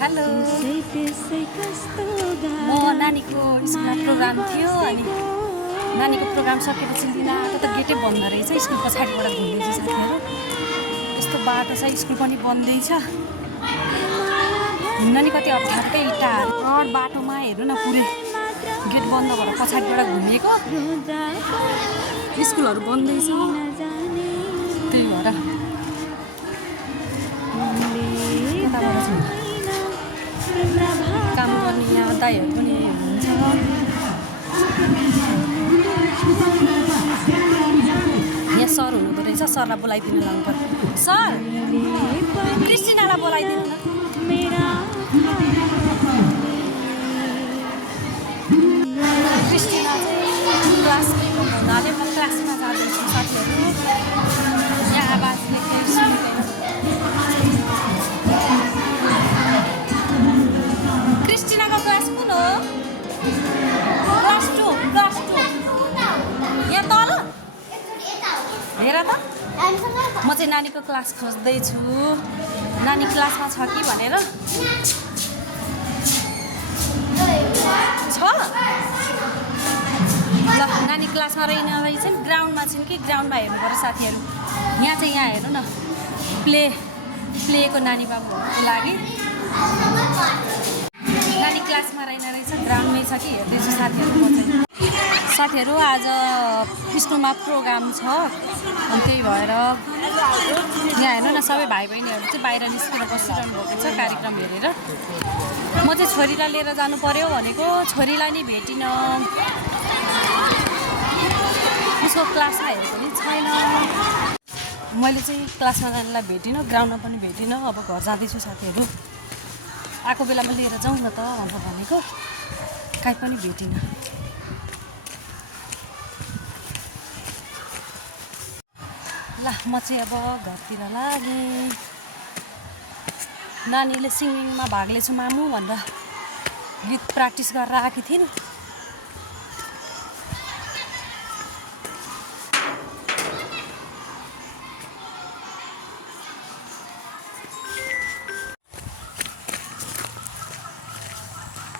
hello म नानीको स्कुलमा प्रोग्राम थियो अनि नानीको प्रोग्राम सकेपछि लिन आएको त गेटै बन्द रहेछ स्कुल पछाडिबाट घुम्दैछ साथीहरू यस्तो बाटो छ स्कुल पनि बन्दै छ हिँड्न नि कति अप्ठ्यारोकै इँटाहरू रड बाटोमा हेर्नु न पुरै गेट बन्द भएर पछाडिबाट घुमेको स्कुलहरू बन्दै छ त्यही भएर काम गर्ने यहाँ दाइहरू पनि हुनुहुन्छ यहाँ सर हुनुहुँदो रहेछ सरलाई बोलाइदिनु लानु पर्यो सर क्रिस्टिनालाई बोलाइदिनु न क्रिस्टिना चाहिँ क्लास हुनाले म क्लासमा जाँदैछु साथीहरू यहाँ आवाजले केही सुन्दैन क्रिस्टिनाको क्लास कुन हो क्लास टू यहाँ तल हेर त म चाहिँ नानीको क्लास खोज्दैछु नानी क्लासमा छ कि भनेर छ ल नानी क्लासमा रहेछन् ग्राउन्डमा छिन् कि ग्राउन्डमा हेर्नु पर्यो साथीहरू यहाँ चाहिँ यहाँ हेर्नु न प्लेको नानी बाबुहरूको लागि नानी क्लासमा रहेछ ग्राउन्डमै छ कि हेर्दैछु साथीहरू आज स्कुलमा प्रोग्राम छ अनि त्यही भएर यहाँ हेर्नु न सबै भाइ बहिनीहरू चाहिँ बाहिर निस्केर बसिरहनु भएको छ कार्यक्रम हेरेर म चाहिँ छोरीलाई लिएर जानु पर्यो भनेको छोरीलाई नि भेटिनँ उसको क्लासमा हेरेको पनि छैन मैले चाहिँ क्लासमा नानीलाई भेटिनँ ग्राउन्डमा पनि भेटिनँ अब घर जाँदैछु साथीहरू आएको बेलामा लिएर जाउँ न त भनेको कहीँ पनि भेटिनँ ल म चाहिँ अब घरतिर लागेँ नानीले सिङ्गिङमा भाग लिएछु मामु भनेर गीत प्र्याक्टिस गरेर आएकी थिइन्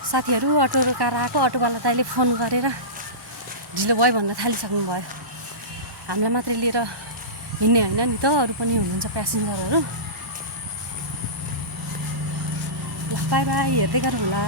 साथीहरू अटो रोकाएर आएको अटोवाला दाइले फोन गरेर ढिलो भयो भन्न थालिसक्नु भयो हामीलाई मात्रै लिएर हिँड्ने होइन नि त अरू पनि हुनुहुन्छ प्यासेन्जरहरू ल बाई बाई हेर्दै गरौँ होला